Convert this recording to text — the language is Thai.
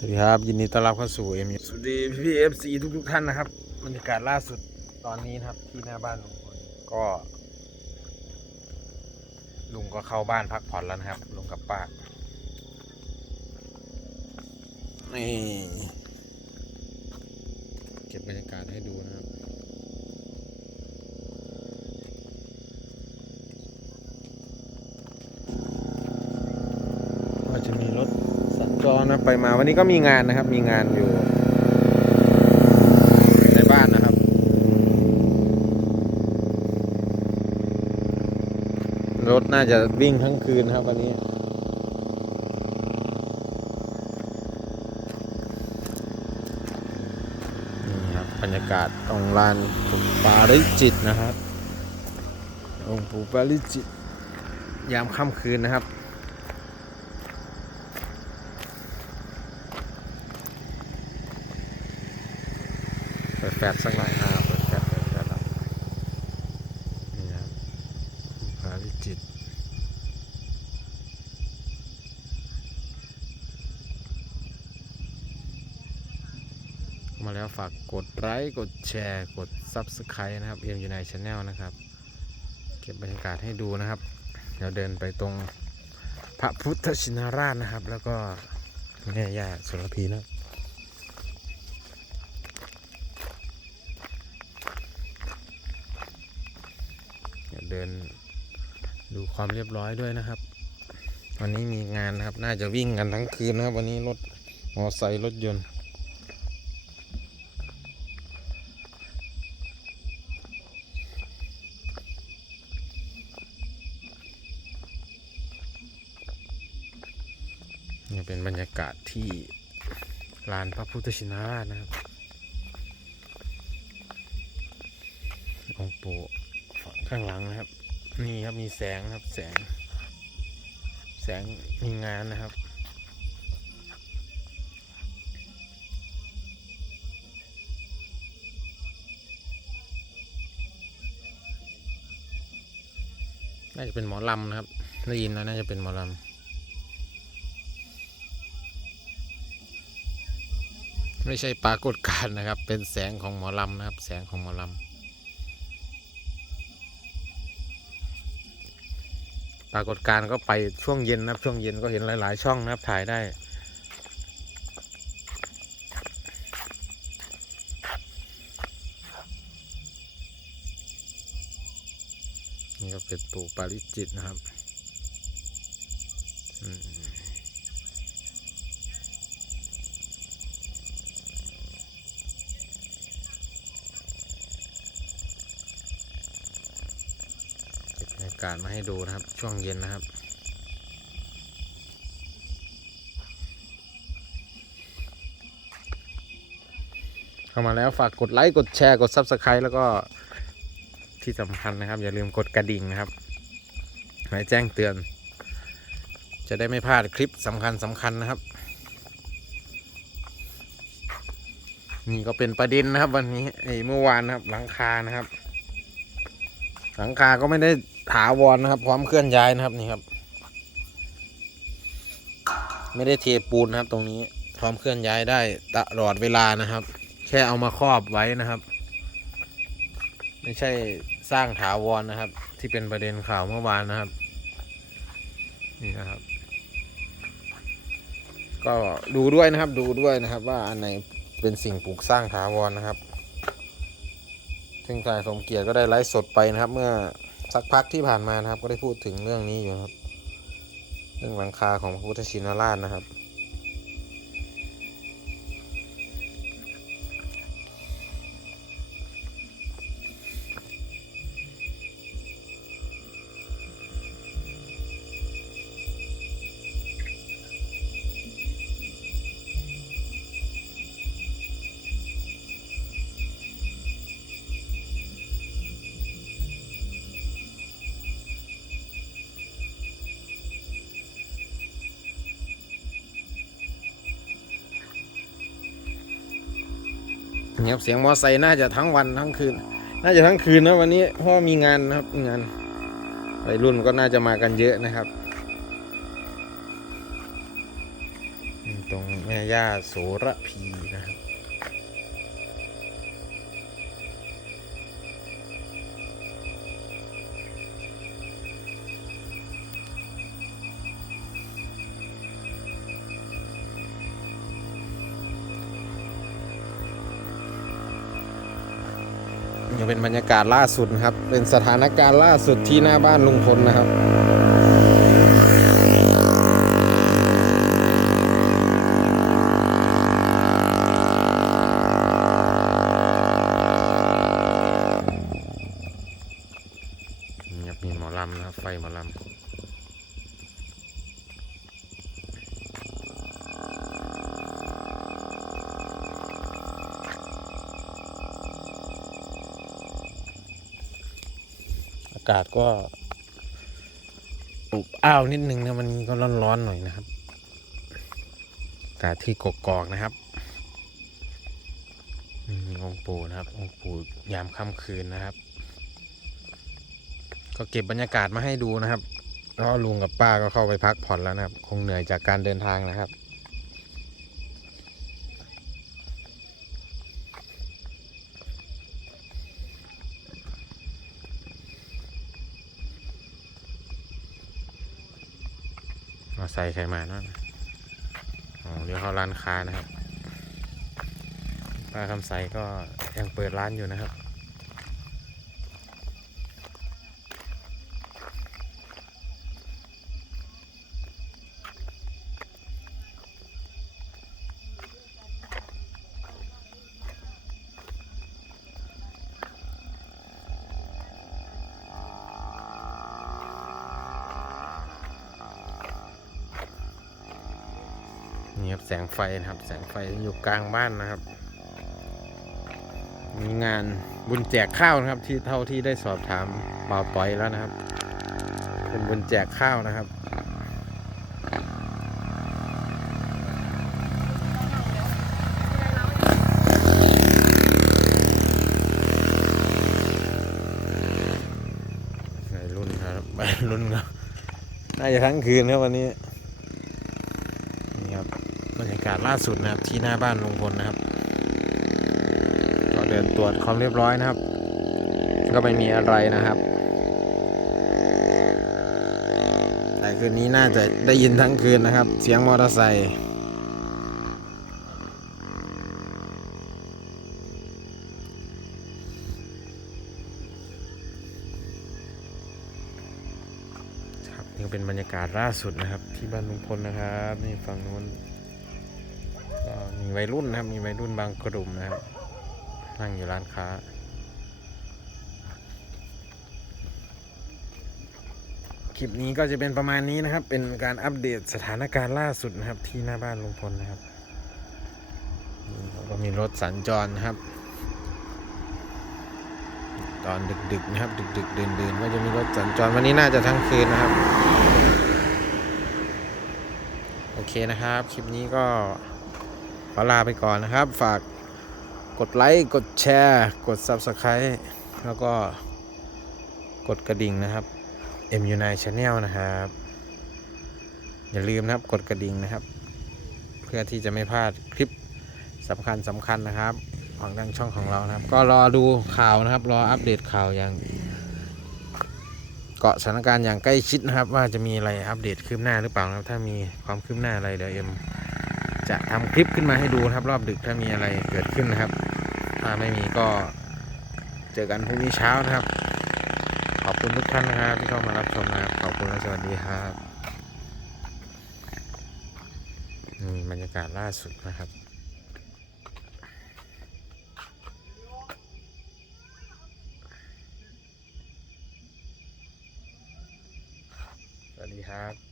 สวัสดีครับ ยินดีต้อนรับเข้าสู่เอ็มสวัสดีพี่เอฟซีทุกทุกๆท่านนะครับบรรยากาศล่าสุดตอนนี้นะครับ ที่หน้าบ้านลุงพลก็ ลุงก็เข้าบ้านพักผ่อนแล้วนะครับลุงกับป้านี่เก็บบรรยากาศให้ดูนะครับ ก็จะมีรถสัญจร นะไปมาวันนี้ก็มีงานนะครับ มีงานอยู่ในบ้านนะครับ รถน่าจะวิ่งทั้งคืนครับ วันนี้นี่ครับบรรยากาศตรงลานปูปาริจิตนะครับองค์ปู่ปาริจิต ยามค่ำคืนนะครับ เปิดแฟลชสักหน่อยอ่าเปิดแฟลชเปิดแฟลชแล้วนี่ครับพาริจิตมาแล้วฝากกดไลค์กดแชร์ กด Subscribe นะครับเอ็มยูไนชาแนลนะครับ เก็บบรรยากาศให้ดูนะครับ เดี๋ยวเดินไปตรงพระพุทธชินราชนะครับ แล้วก็แม่ย่าสุรพีนะครับ เดินดูความเรียบร้อยด้วยนะครับวันนี้มีงานนะครับ น่าจะวิ่งกันทั้งคืนนะครับ วันนี้รถมอไซค์รถยนต์ นี่เป็นบรรยากาศที่ลานพระพุทธชินราชนะครับองค์ปู่ ข้างหลังนะครับ นี่ครับมีแสงครับ แสง แสงมีงานนะครับน่าจะเป็นหมอลำนะครับได้ยินแล้วน่าจะเป็นหมอลำไม่ใช่ปรากฏการณ์นะครับ เป็นแสงของหมอลำนะครับ แสงของหมอลำ ปรากฏการณ์ก็ไปช่วงเย็นนะครับช่วงเย็นก็เห็นหลาย ๆ ช่องนะครับถ่ายได้นี่ก็เป็นตูปาริจิตนะครับอืม เก็บบรรยากาศมาให้ดูนะครับ ช่วงเย็นนะครับ เข้ามาแล้วฝากกดไลค์กดแชร์กด Subscribe แล้วก็ที่สำคัญนะครับ อย่าลืมกดกระดิ่งนะครับไว้แจ้งเตือน จะได้ไม่พลาดคลิปสำคัญสำคัญนะครับนี่ก็เป็นประเด็นนะครับ วันนี้ไอ้เมื่อวานนะครับ หลังคานะครับ หลังคาก็ไม่ได้ ถาวรนะครับ พร้อมเคลื่อนย้ายนะครับนี่ครับ ไม่ได้เทปูนนะครับ ตรงนี้พร้อมเคลื่อนย้ายได้ตลอดเวลานะครับ แค่เอามาครอบไว้นะครับ ไม่ใช่สร้างถาวรนะครับ ที่เป็นประเด็นข่าวเมื่อวานนะครับ นี่นะครับ ก็ดูด้วยนะครับ ดูด้วยนะครับ ว่าอันไหนเป็นสิ่งปลูกสร้างถาวรนะครับซึ่งทายสมเกียรติก็ได้ไลฟ์สดไปนะครับ เมื่อ สักพักที่ผ่านมานะครับ ก็ได้พูดถึงเรื่องนี้อยู่ครับ เรื่องหลังคาของพระพุทธชินราชนะครับ นี่ครับเสียงมอไซค์น่าจะทั้งวันทั้งคืน น่าจะทั้งคืนนะวันนี้เพราะว่ามีงานนะครับงานวัยรุ่นก็น่าจะมากันเยอะนะครับตรงแม่ย่าโสระพีนะครับ ยังเป็นบรรยากาศล่าสุดนะครับ เป็นสถานการณ์ล่าสุดที่หน้าบ้านลุงพลนะครับนี่ครับมีหมอลำนะครับ ไฟหมอลำ อากาศก็อบอ้าวนิดนึงนะมันก็ร้อนๆหน่อยนะครับอากาศที่กกอกนะครับอืมองค์ปู่นะครับ องค์ปู่ยามค่ำคืนนะครับ ก็เก็บบรรยากาศมาให้ดูนะครับแล้วลุงกับป้าก็เข้าไปพักผ่อนแล้วนะครับ คงเหนื่อยจากการเดินทางนะครับ ใส่ไขมานั่นอ๋อเดี๋ยวเข้าร้านค้านะครับป้าคำใสก็ยังเปิดร้านอยู่นะครับ แสงไฟนะครับ แสงไฟอยู่กลางบ้านนะครับ มีงานบุญแจกข้าวนะครับ ที่เท่าที่ได้สอบถามบ่าวต้อยแล้วนะครับ เป็นบุญแจกข้าวนะครับรุ่นครับรุ่นครับน่าจะทั้งคืนครับวันนี้นี่ครับ บรรยากาศล่าสุดนะครับที่หน้าบ้านลุงพลนะครับก็เดินตรวจความเรียบร้อยนะครับ ก็ไม่มีอะไรนะครับ แต่คืนนี้น่าจะได้ยินทั้งคืนนะครับ เสียงมอเตอร์ไซค์ครับนี่เป็นบรรยากาศล่าสุดนะครับ ที่บ้านลุงพลนะครับ นี่ฝั่งนู้น มีวัยรุ่นนะครับ มีวัยรุ่นบางกลุ่มนะครับ นั่งอยู่ร้านค้า คลิปนี้ก็จะเป็นประมาณนี้นะครับ เป็นการอัปเดตสถานการณ์ล่าสุดนะครับ ที่หน้าบ้านลุงพลนะครับก็มีรถสัญจรนะครับ ตอนดึกๆนะครับ ดึกๆเดินๆก็จะมีรถสัญจรวันนี้น่าจะทั้งคืนนะครับโอเคนะครับ คลิปนี้ก็ อลาไปก่อนนะครับ ฝากกดไลค์ กดแชร์ กด Subscribe แล้วก็กดกระดิ่งนะครับ MU9 Channel นะครับ อย่าลืมนะครับกดกระดิ่งนะครับ เพื่อที่จะไม่พลาดคลิปสำคัญสำคัญนะครับ ของทางช่องของเรานะครับ ก็รอดูข่าวนะครับ รออัปเดตข่าวอย่างเกาะสถานการณ์อย่างใกล้ชิดนะครับ ว่าจะมีอะไรอัปเดตคืบหน้าหรือเปล่านะครับ ถ้ามีความคืบหน้าอะไรเดี๋ยวเอ็ม จะทำคลิปขึ้นมาให้ดูครับรอบดึกถ้ามีอะไรเกิดขึ้นนะครับ ถ้าไม่มีก็เจอกันพรุ่งนี้เช้านะครับ ขอบคุณทุกท่านนะครับที่เข้ามารับชมนะครับ ขอบคุณและสวัสดีครับนี่บรรยากาศล่าสุดนะครับสวัสดีครับ